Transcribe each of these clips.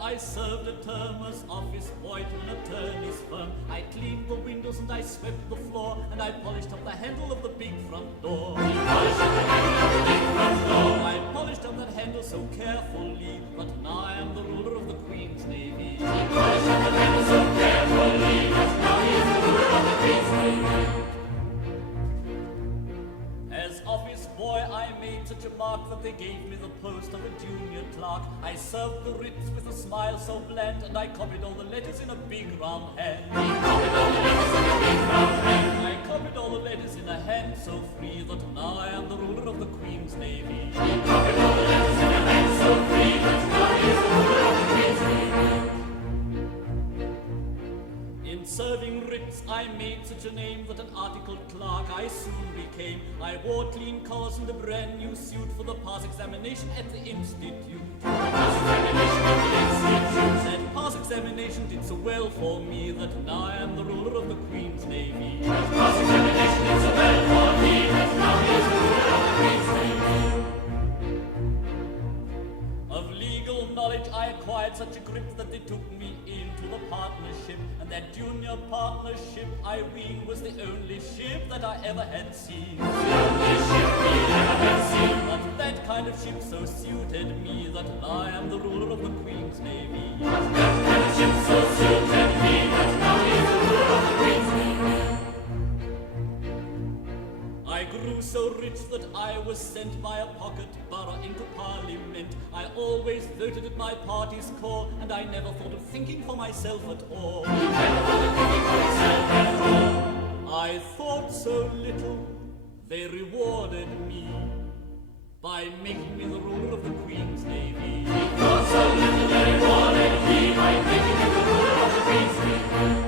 I served a term as office boy to an attorney's firm. I cleaned the windows and I swept the floor, and I polished up the handle of the big front door. I polished up that handle so carefully, but now I am the ruler of the Queen's Navy. He polished up that handle so carefully, but now he is the ruler of the Queen's Navy. As office boy, I made such a mark that they gave me the post of a junior clerk. I served the writs with a smile so bland, and I copied all the letters in a big round hand. He copied all the letters in a big round hand. I copied all the letters in a hand so free that now I am the ruler of the Queen's Navy. He copied all the letters in a hand so free that now he is the ruler of the Queen's Navy. In serving writs, I made such a name that an articled clerk I soon became. I wore clean collars and a brand new suit for the pass examination at the institute. That pass examination did so well for me that now I am the ruler of the Queen's Navy. That pass examination did so well for me that now he is the ruler of the Queen's Navy. Of legal knowledge I acquired such a grip that they took me into the partnership, and that junior partnership I ween was the only ship that I ever had seen. The only ship we ever had seen. But that kind of ship so suited me that now I am the ruler of the Queen's Navy. But that kind of ship so suited me that now he is the ruler of the Queen's Navy. I grew so rich that I was sent by a pocket borough into Parliament. I always voted at my party's call, and I never thought of thinking for myself at all. I thought so little, they rewarded me by making me the ruler of the Queen's Navy. I thought so little, they rewarded me by making me the ruler of the Queen's Navy.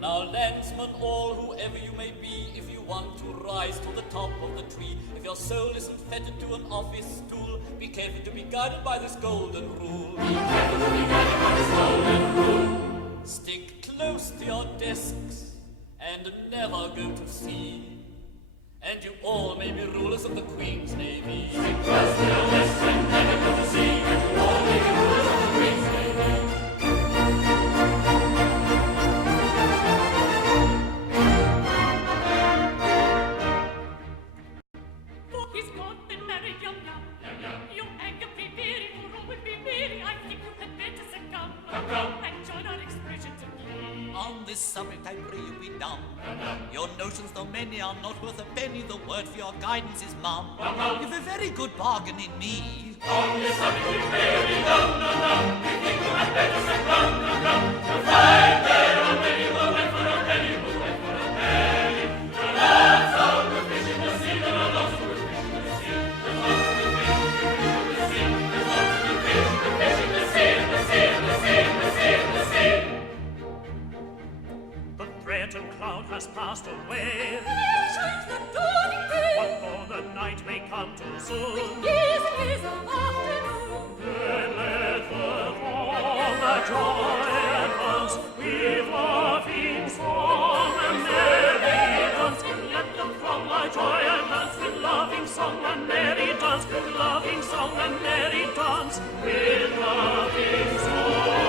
Now, landsmen all, whoever you may be, if you want to rise to the top of the tree, if your soul isn't fettered to an office stool, be careful to be guided by this golden rule. Be careful to be guided by this golden rule. Stick close to your desks and never go to sea, and you all may be rulers of the Queen's Navy. Stick close to your desks and never go to sea, and you all may be rulers of the Queen's Navy. On this subject I pray you be dumb. Your notions, though many, are not worth a penny. The word for your guidance is mum. You've a very good bargain in me. On this subject we pray you be dumb. We think you had better succumb. You'll find there are many who went for a penny, who went for a penny. The lads out with fish in the sea, there are lots with fish in the sea. There's lots with fish in the sea. There's lots with fish in the sea, in the sea, in the sea, in the sea, in the sea. The threatened cloud has passed away. There shines the dawning day. What for the night may come too soon. With years and years of afternoon. Then let the throng the joy advance with laughing song and merry dance. Let the throng the joy advance with laughing song and merry dance. With laughing song and merry dance. With laughing song.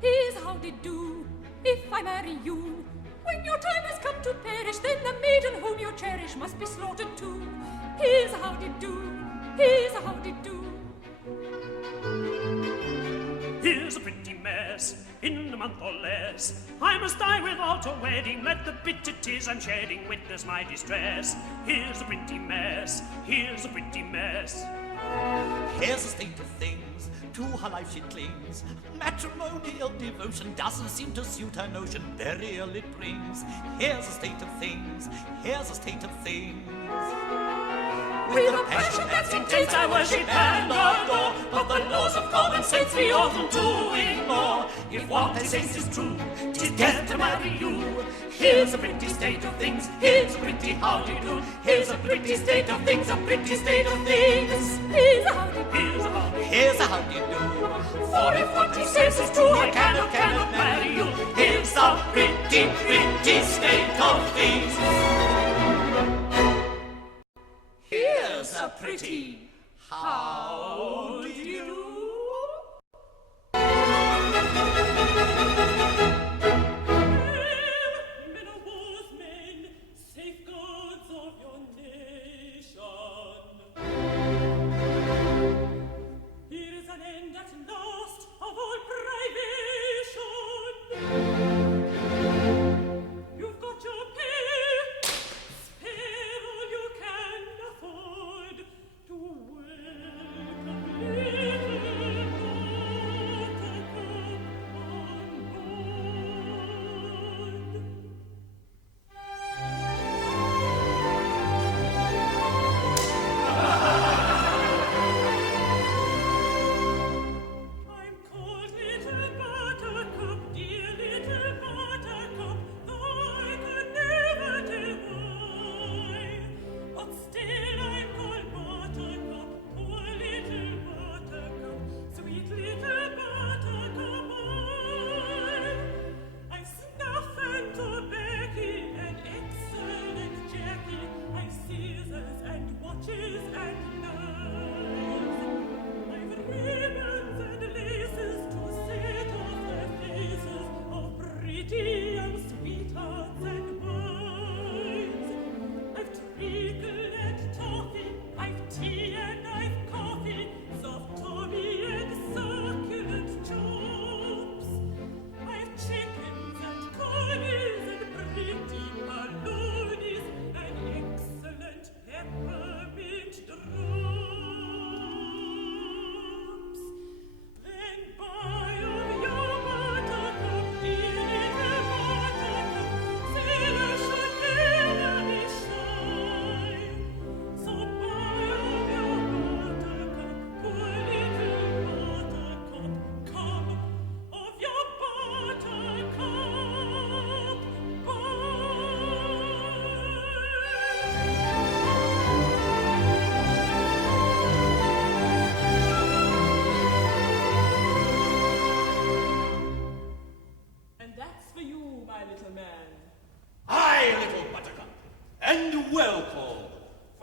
Here's how they do, if I marry you. When your time has come to perish, then the maiden whom you cherish must be slaughtered too. Here's how they do, here's how they do. Here's a pretty mess, in a month or less. I must die without a wedding, let the bitter tears I'm shedding witness my distress. Here's a pretty mess, here's a pretty mess. Here's the state of things, to her life she clings. Matrimonial devotion doesn't seem to suit her notion, very ill it brings. Here's the state of things, here's the state of things. With a passion that's intense I worship and adore, but the laws of common sense we often do ignore. If what they say is true, 'tis death to marry you. Here's a pretty state of things. Here's a pretty howdy-do. Here's a pretty state of things. A pretty state of things. Here's a howdy-do. Here's a howdy-do. Here's a howdy-do. For if what he says is true, I cannot marry you. Here's a pretty, pretty state of things. Here's a pretty howdy-do.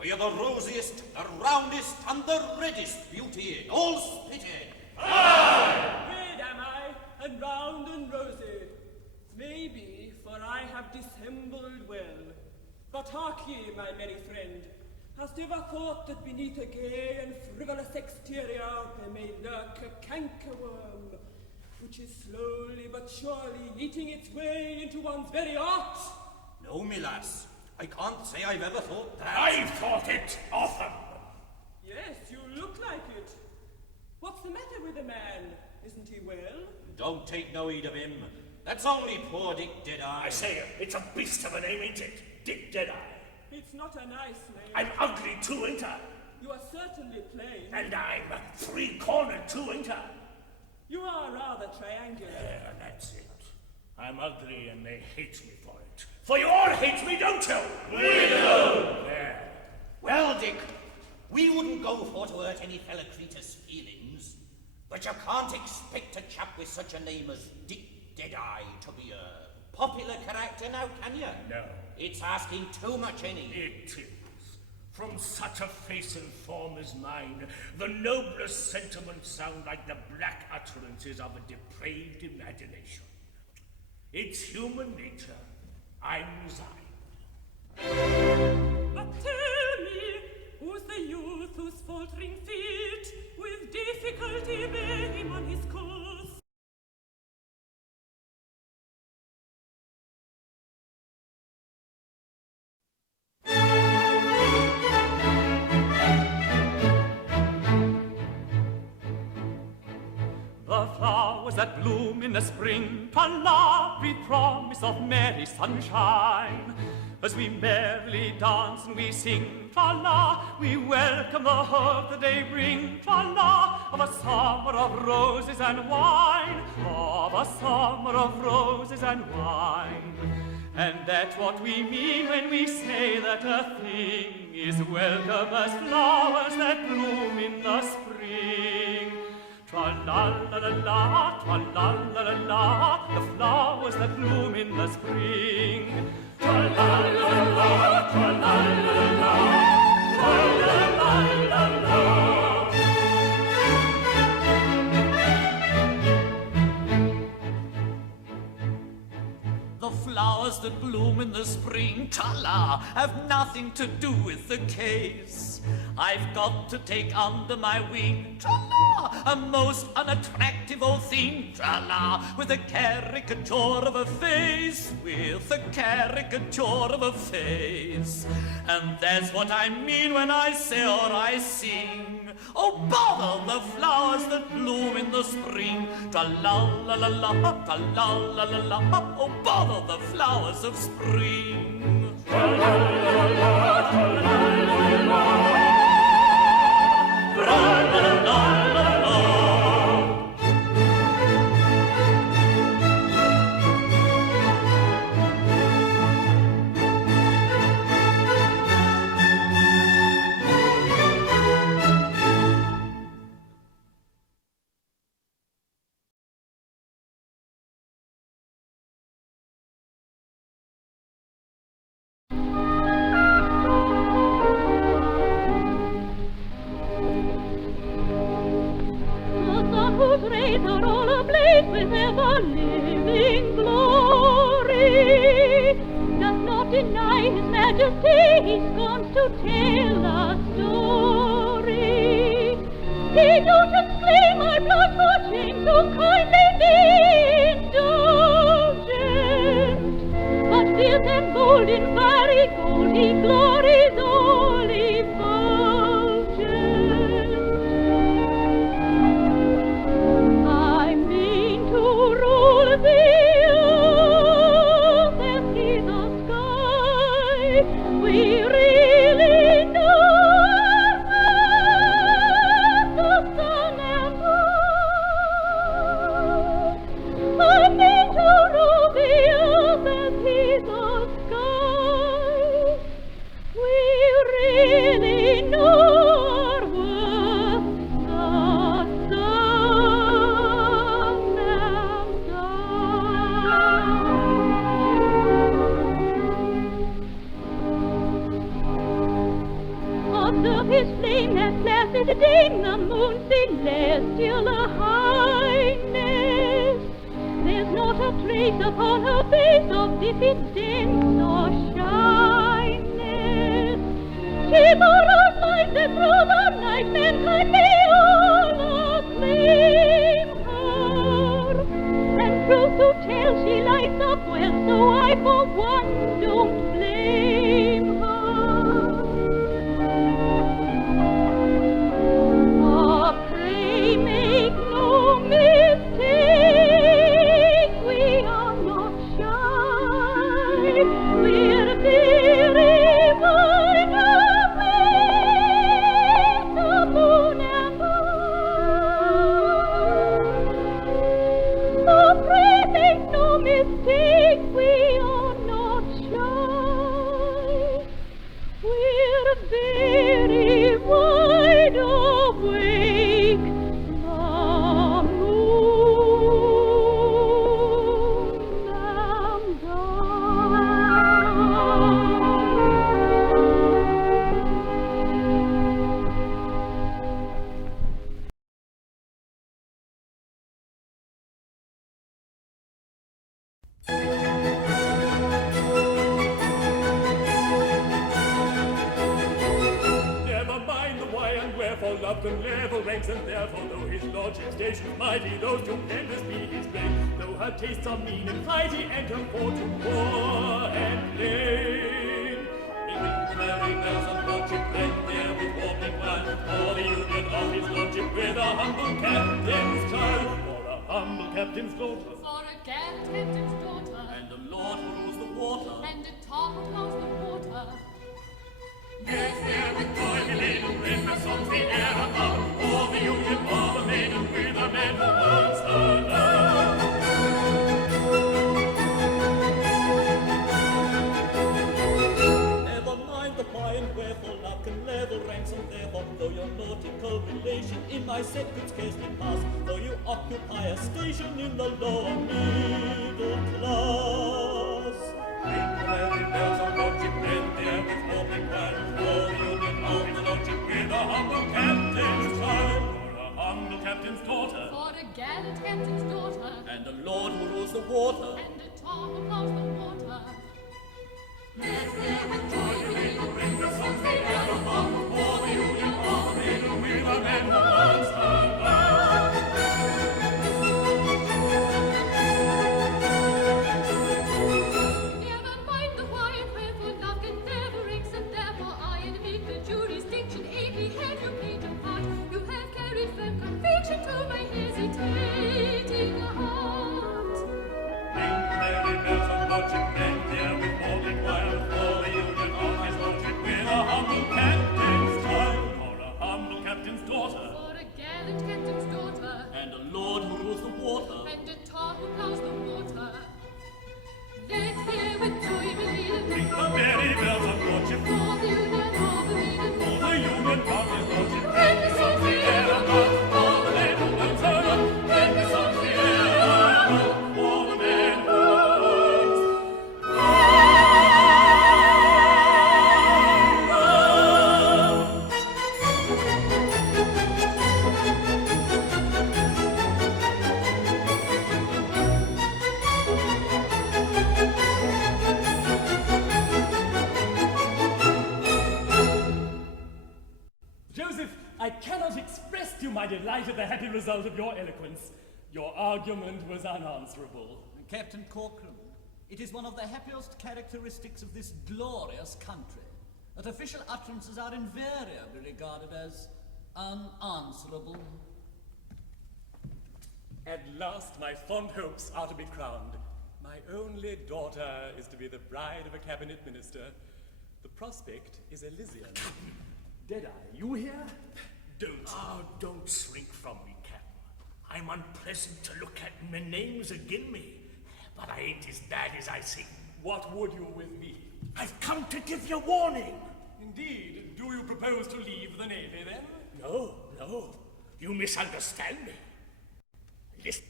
You're the rosiest, the roundest, and the reddest beauty in all Spitted. Red am I, and round and rosy. Maybe, for I have dissembled well. But hark ye, my merry friend, hast ever thought that beneath a gay and frivolous exterior there may lurk a cankerworm, which is slowly but surely eating its way into one's very heart? No, me lass, I can't say I've ever thought that. I've thought it often. Yes, you look like it. What's the matter with the man? Isn't he well? Don't take no heed of him. That's only poor Dick Deadeye. I say, it's a beast of a name, ain't it? Dick Deadeye. It's not a nice name. I'm ugly too, ain't I? You are certainly plain. And I'm three-cornered too, ain't I? You are rather triangular. Yeah, that's it. I'm ugly and they hate me for it. For you all hate me, don't you? We do! There. Well, Dick, we wouldn't go for to hurt any fellow creature's feelings, but you can't expect a chap with such a name as Dick Deadeye to be a popular character now, can you? No. It's asking too much, any. It is. From such a face and form as mine, the noblest sentiments sound like the black utterances of a depraved imagination. It's human nature. I'm resigned. But tell me, who's the youth whose faltering feet with difficulty bear him on his course? The flowers that bloom in the spring, tra-la, breathe promise of merry sunshine. As we merrily dance and we sing, tra-la, we welcome the hope that they bring, tra-la, of a summer of roses and wine, of a summer of roses and wine. And that's what we mean when we say that a thing is welcome as flowers that bloom in the spring. Tra-la-la-la-la, tra-la-la-la-la, the flowers that bloom in the spring. Tra-la-la-la, tra-la-la-la, tra-la-la-la-la. The flowers that bloom in the spring, tra-la, have nothing to do with the case. I've got to take under my wing, tra-la, a most unattractive old thing, tra-la, with a caricature of a face, with a caricature of a face. And that's what I mean when I say or I sing. Oh, bother the flowers that bloom in the spring, tra-la-la-la-la, tra-la-la-la-la, oh, bother the flowers of spring. Tra-la-la-la-la, tra-la-la-la-la, tra-la-la-la-la. Whose rays are all ablaze with ever-living glory, does not deny his majesty, he scorns to tell a story. He don't exclaim, I blush for shame, so kindly be indulgent, but feels emboldened in fiery gold, he glories all effulgent. The earth as is the sky, we really know the sun and moon. I mean to rule the earth as is the sky, we really know our worth, the sun and observe his flame, that placid dame, the moon's celestial highness. There's not a trace upon her face of diffidence or shyness. She borrows light and through the night, mankind may all acclaim her. And truth to tell, she lights up well, so I for one don't blame her. Make no mistake, we are not shy. We're very wide awake, the moon and earth. Oh, pray make no mistake, we are not shy. We're very wide awake. And level ranks, and therefore, though his lordship's station mighty, though stupendous be his reign, though her tastes are mean and flighty, and her fortune poor and plain. Ringing the merry bells of lordship rang there with warming wine, for the union of his lordship with a humble captain's child, for a humble captain's daughter, For a captain's daughter, And the Lord who rules the water. and a top who knows the water. yes, there with joy be laden, in the songs the air above, for the union of a maiden with a man who owns her love. set could scarcely pass, though you occupy a station in the lower middle class. Ring the merry bells of lordship, and there with morning while, for the union of his lordship with a humble captain's child. For a humble captain's daughter. For a gallant captain's daughter. And a lord who rules the water. And a tar who plows the water. Let's hear with joy the maiden ring the songs the air above, for the union of the maiden with a man who wants her love. Never mind the why and wherefore, love can never rings, and therefore I admit the jurisdiction ably have you played a part. You have carried firm conviction to my hesitating heart. Ring the merry bells of lordship, and there with morning while, for the union of his lordship with a humble captain's child. For a humble captain's daughter. For a gallant captain's daughter. And a lord who rules the water. And a tar who plows the water. Let's hear with joy the maiden Ring the merry bells of lordship, for the union of the maiden. for the union of his lordship. Ring the songs the air above, For the man who wants her love. Ring the songs the air above, for the man who wants Joseph, I cannot express to you my delight at the happy result of your eloquence. Your argument was unanswerable. Captain Corcoran, it is one of the happiest characteristics of this glorious country that official utterances are invariably regarded as unanswerable. At last my fond hopes are to be crowned. My only daughter is to be the bride of a cabinet minister. The prospect is Elysian. Deadeye, you here? Don't shrink from me, Captain. I'm unpleasant to look at, and my name's agin me. But I ain't as bad as I seem. What would you with me? I've come to give you warning. Indeed, do you propose to leave the Navy then? No. You misunderstand me. Listen.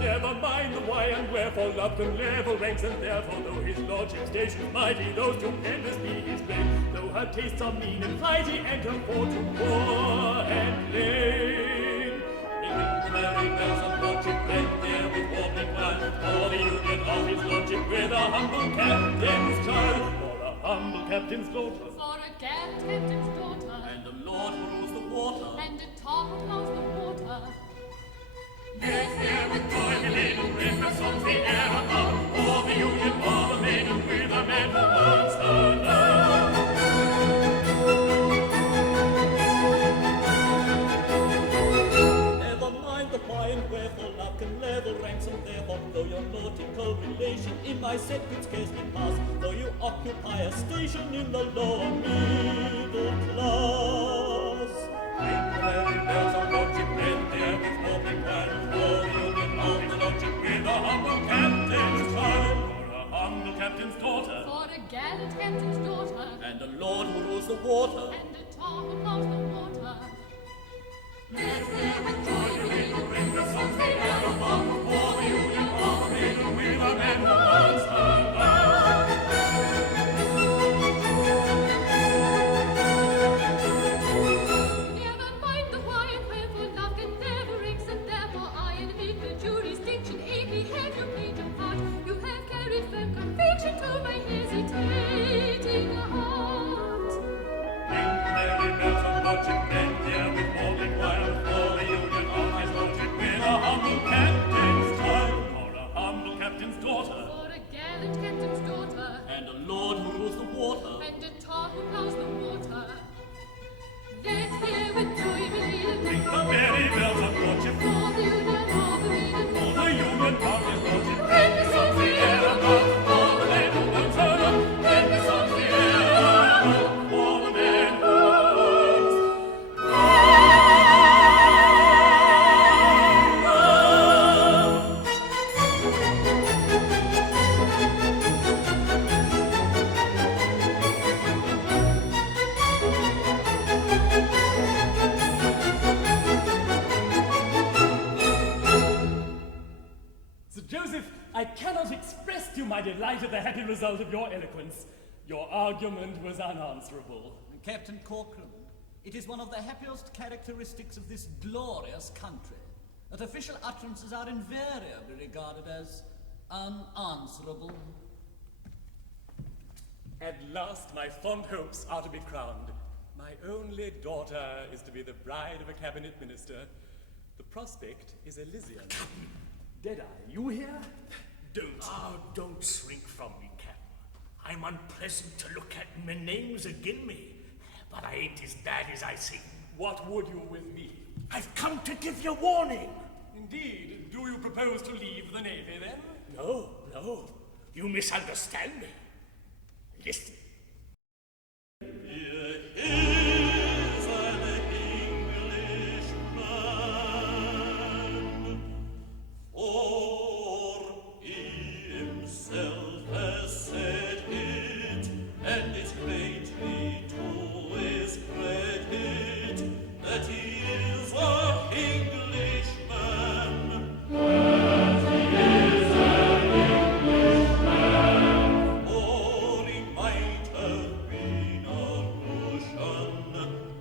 Never mind the why and wherefore, love can level ranks, and therefore, though his lordship's station's mighty, though stupendous be his blame, though her tastes are mean and flighty, and her fortune poor and plain. Ringing the merry bells of lordship, and there with warning while, for the union of his lordship with a humble captain's child, for a humble captain's daughter. For a gallant captain's daughter. And a lord who rules the water. And a tar who plows the water. Let's hear with joy the maiden ring the songs the air above, for the union of the maiden with a man who wants her love. Never mind the why and wherefore, love can level ranks, and therefore, though your nautical relation in my set could scarcely pass, though you occupy a station in the lower middle class. Ring the merry bells of lordship, and there with morning while, for the union of his lordship with a humble captain's child. For a humble captain's daughter. For a gallant captain's daughter. And a lord who rules the water. And a tar who plows the water. Let's hear with joy the maiden ring the songs the air above, for the union of the maiden with a man who wants her love. Never mind the why and wherefore, love can never rings, and therefore I admit the jurisdiction ably have you played a part. You have carried firm conviction to my hesitating heart. Ring the merry bells of lordship, missed you, my delight, at the happy result of your eloquence. Your argument was unanswerable. Captain Corcoran, it is one of the happiest characteristics of this glorious country that official utterances are invariably regarded as unanswerable. At last my fond hopes are to be crowned. My only daughter is to be the bride of a cabinet minister. The prospect is Elysian. Deadeye, you here? Don't shrink from me, Captain. I'm unpleasant to look at. My name's agin me, but I ain't as bad as I seem. What would you with me? I've come to give you warning. Indeed, do you propose to leave the Navy then? No, you misunderstand me. Listen. Here is an Englishman, for he himself has said it, and it's greatly to his credit that he is an Englishman. That he is an Englishman. Or he might have been a Russian,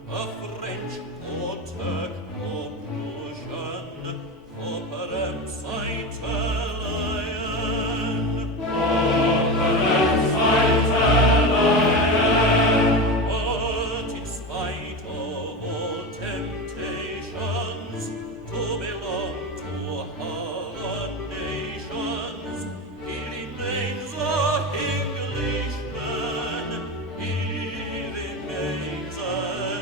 a French, or Turk, or Prussian, or perhaps Italian. But in spite of all temptations to belong to other nations, he remains an Englishman. He remains an Englishman.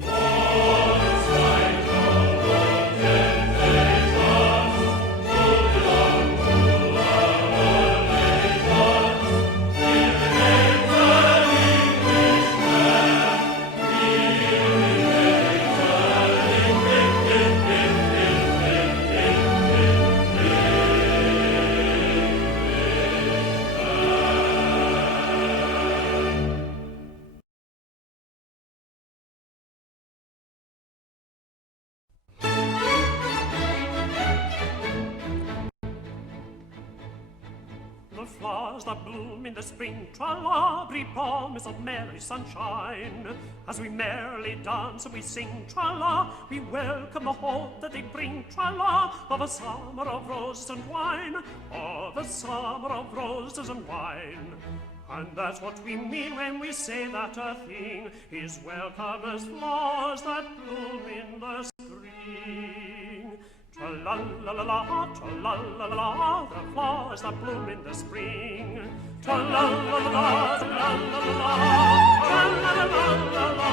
For in spite of all temptations to belong to other nations, he remains an Englishman. He remains The flowers that bloom in the spring, tra-la, breathe promise of merry sunshine. As we merrily dance and we sing, tra-la, we welcome the hope that they bring, tra-la, of a summer of roses and wine, of a summer of roses and wine. And that's what we mean when we say that a thing is welcome as flowers that bloom in the spring. Tra-la-la-la-la, tra-la-la-la-la, the flowers that bloom in the spring. Tra-la-la-la-la, tra-la-la-la-la, tra-la-la-la-la-la.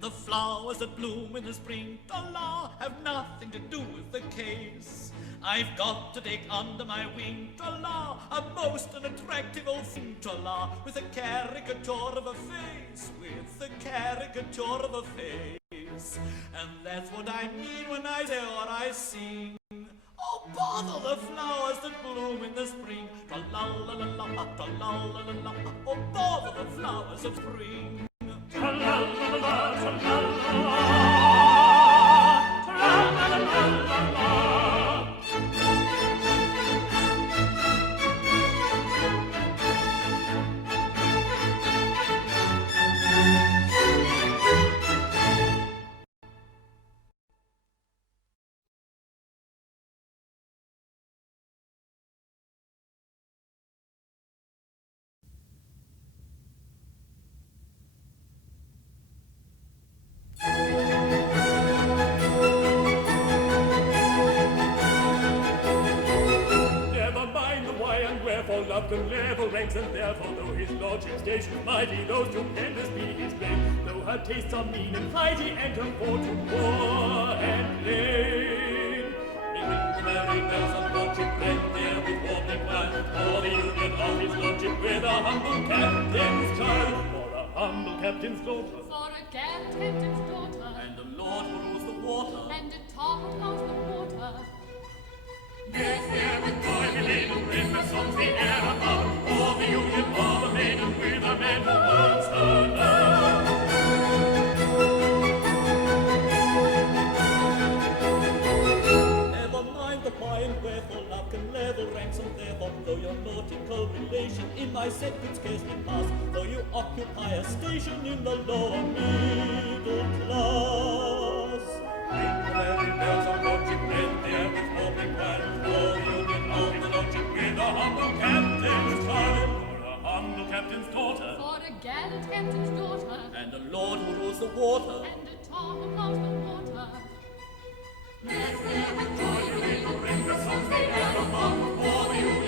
The flowers that bloom in the spring, ta-la, have nothing to do with the case. I've got to take under my wing, ta-la, a most unattractive old thing, ta-la, with a caricature of a face, with a caricature of a face. And that's what I mean when I say or I sing. Oh, bother the flowers that bloom in the spring, tra-la-la-la-la, tra-la-la-la-la, oh, bother the flowers of spring. Tra-la-la-la-la, tra-la-la-la-la, tra-la-la-la-la-la. Love can level ranks, and therefore, though his lordship's station mighty, those stupendous be his blame. Though her tastes are mean and flighty, and her fortune poor and plain. Ringing the merry bells of lordship rang there with warning wine, for the union of his lordship with a humble captain's child, for a humble captain's daughter, For a gallant captain's daughter, And a lord who rules the water. and a tart house the water. Yes, there with joy we laid on rim, as songs the air above, for the union said could scarcely pass, though you occupy a station in the lower middle class. Ring the merry bells on lordship, and there with public grand, for the union of the lordship with a humble captain's child, or a humble captain's daughter, For a gallant captain's daughter, and a lord who rules the water. and a tar who plows the water. Let's hear with joy the people ring the songs they ever fought for the union